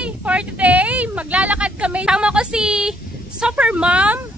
Hi! For today, maglalakad kami. Tama ko si Super Mom.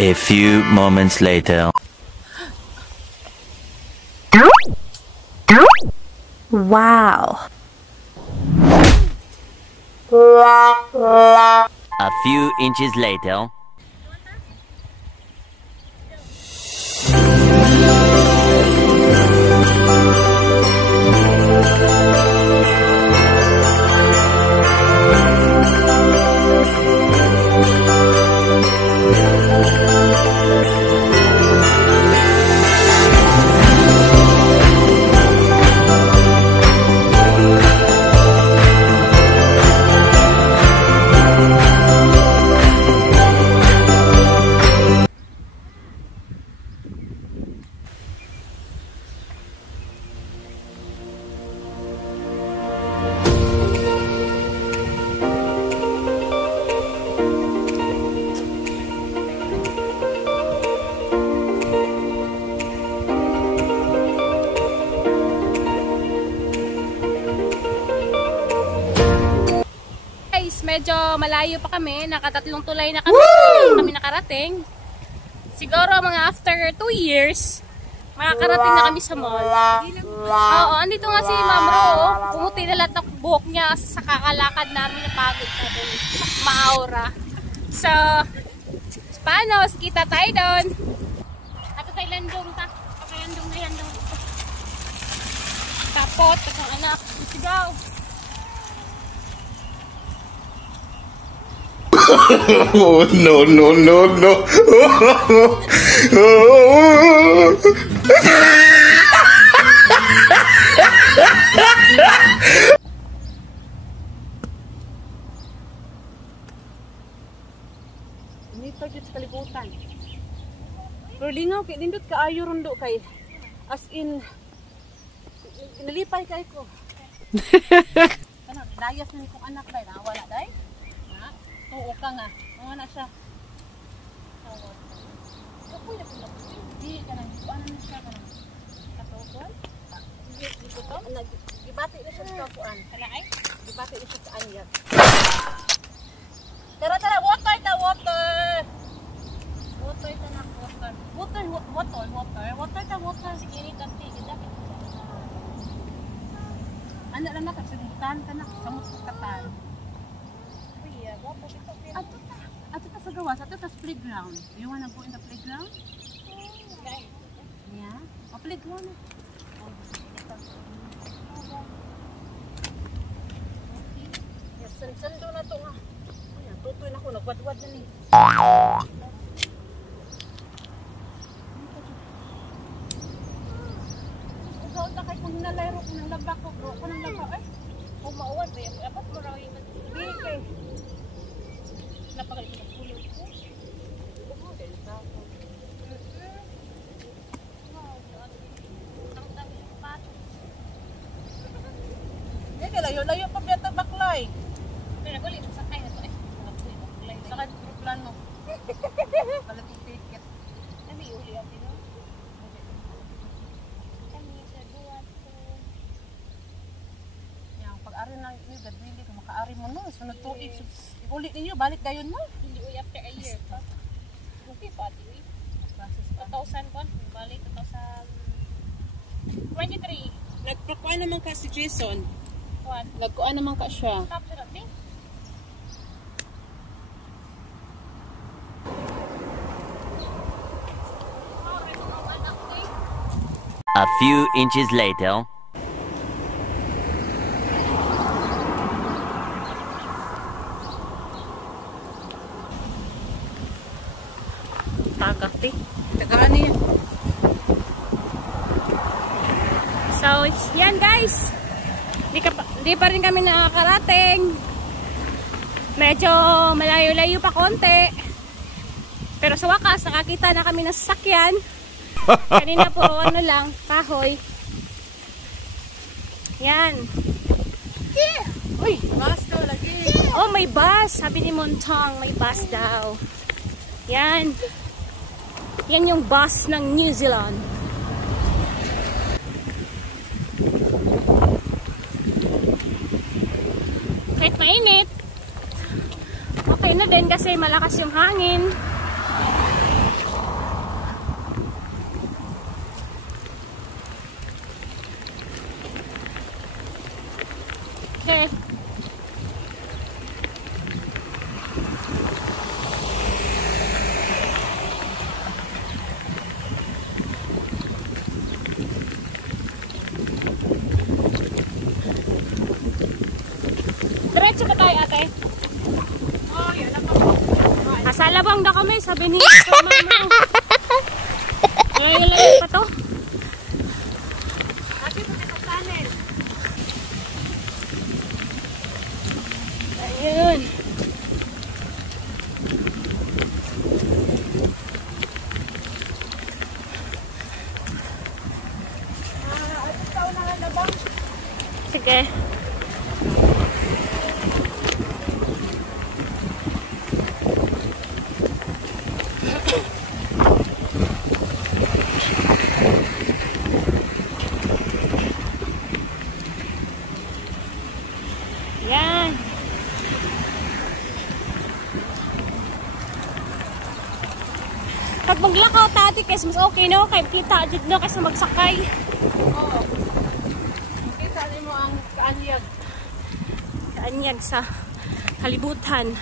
A few moments later. Wow. A few inches later. Medyo malayo pa kami, nakatatlong tulay na kami nakarating. Siguro mga after 2 years, makakarating na kami sa mall. Oo, andito nga si Ma'am Ro, pumuti na lahat ng buhok niya sa kakalakad namin na pagod na doon. Maaura. So, paano? Kita tayo doon. Ato tayo landong ta. Paglandong na yan doon. Tapot, ang anak. Sigaw. Oh, no, no, no, no. Dito jud sa kalibutan. Pero lingaw kay nindot kaayo rondo kay as in nalipay kay ko. Kana layas ni kong anak dai na wala dai. Oo ka nga. Mga na siya. Kapoy na pula. Hindi ka nang ano na siya ka nang katokon. Dito to? Gibati na siya sa kapuan. Hala ay? Gibati na siya sa anyag. Tara tara, water ta, water! Water ta na, water. Water ta, water. Sige ni tanti, gidapit. Ano lang na, kapsimutan ka na, samot katan. Ato ta sa gawas, ato ta sa playground. You wanna go in the playground? Yeah? O playground na. Yes, sando na to nga. Ayan, tutoy na ko, nagwadwad na ni. Ugaw ta kay kung nalayro ko ng labak ko, bro. Kung ng labak, ay. Kung mauwan ba yan? Dapat mo raw yung hindi kay. Napagalit ng pulo ko. Layo-layo pa biya ito baklay. Pero nagulit, sakay na ito eh. Sakay ito plano. Palit yung ticket. Kami uli ang tino. Kami sa buwan ko. Yang pag-ari na yung gadwili, kung maka-ari mo no, sunod tuig. Ulit ninyo, balik dayon mo. Hindi uli after a year pa. Hindi pa, di 2000 pa. Balik 2023. Nagpakuan naman ka si Jason. What? Nagkuan naman ka siya. Stop siya natin. A few inches later. Tagapi. Tagaan niya. So, yan guys. Di pa rin kami nakakarating. Medyo malayo-layo pa konti. Pero sa wakas, nakakita na kami ng sasakyan. Kanina po, ano lang, kahoy. Yan. Uy, bus daw lagi. Oh, may bus. Sabi ni Montong, may bus daw. Yan. Yan yung bus ng New Zealand. Kahit mainit, okay na din kasi malakas yung hangin. Okay. Diretso pa tayo, ate. Oh, yan ang ako. Kasalabang na kami, sabi ni mama. Layo-layo pa to. Ate, pati sa tunnel. Ayun. Ate, taon na lang labang. Sige. Yan. Pag maglakaw tati kasi mas okay no? Kaya kita dyan no kasi magsakay. Oo. Kita mo ang kaanyag. Kaanyag sa kalibutan.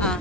Ah.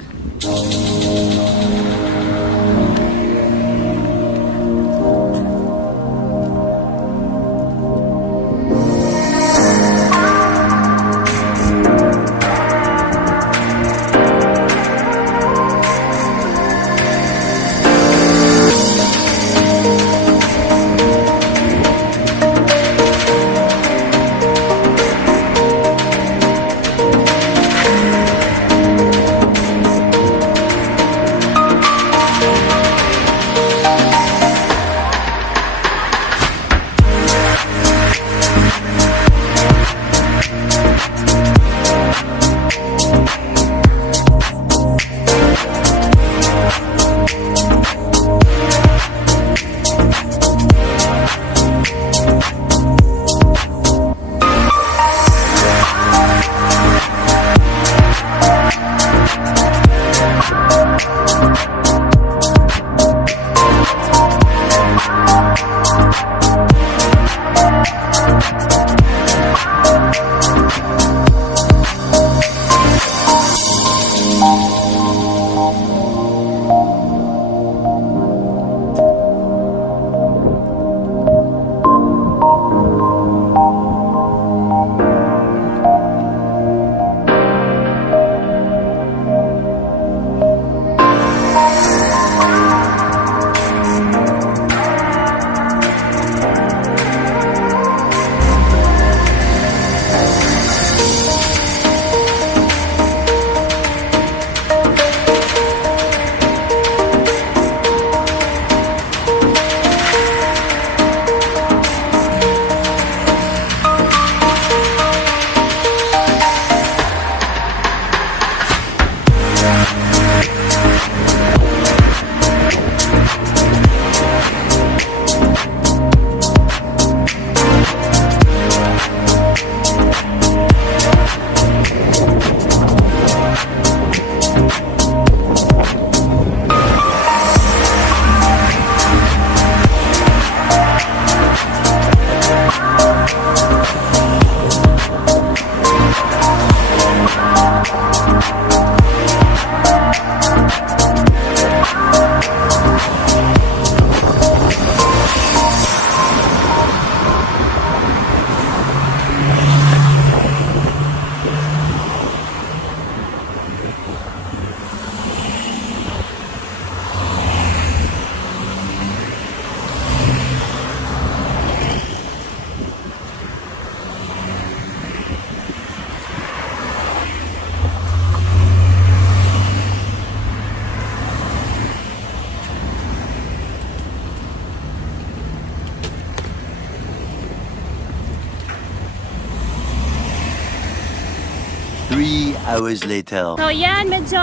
3 hours later. So yan, medyo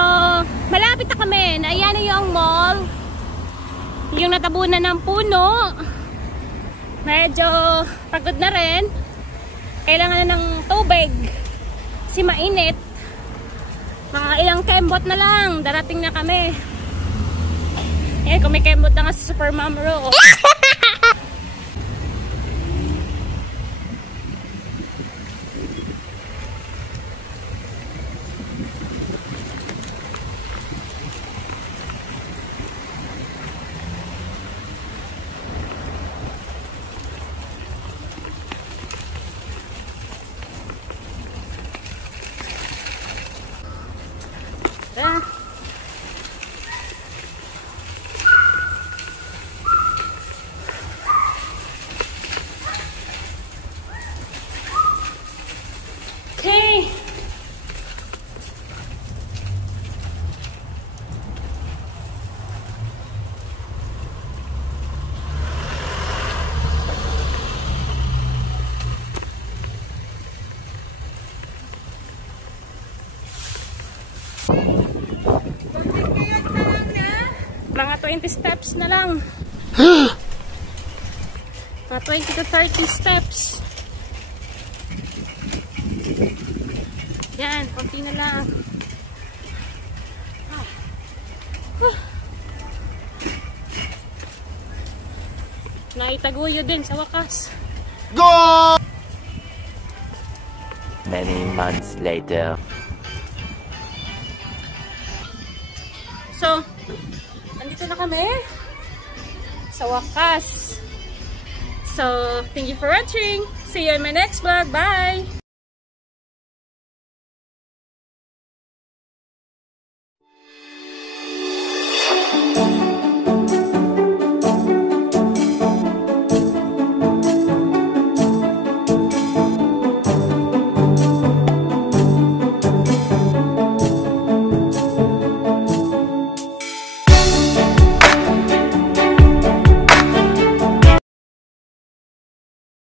malapit na kami. Ayan na yung mall. Yung natabunan ng puno. Medyo pagod na rin. Kailangan na ng tubig. Kasi mainit. Mga ilang kembot na lang. Darating na kami. Eh, kung may kembot na nga sa Super Mamro. Okay. Mga 20 steps na lang. Mga 20 to 30 steps. Yan, konti na lang. Naitaguyo din sa wakas. Go! Many months later. So, andito na kami sa wakas. So, thank you for watching. See you in my next vlog. Bye!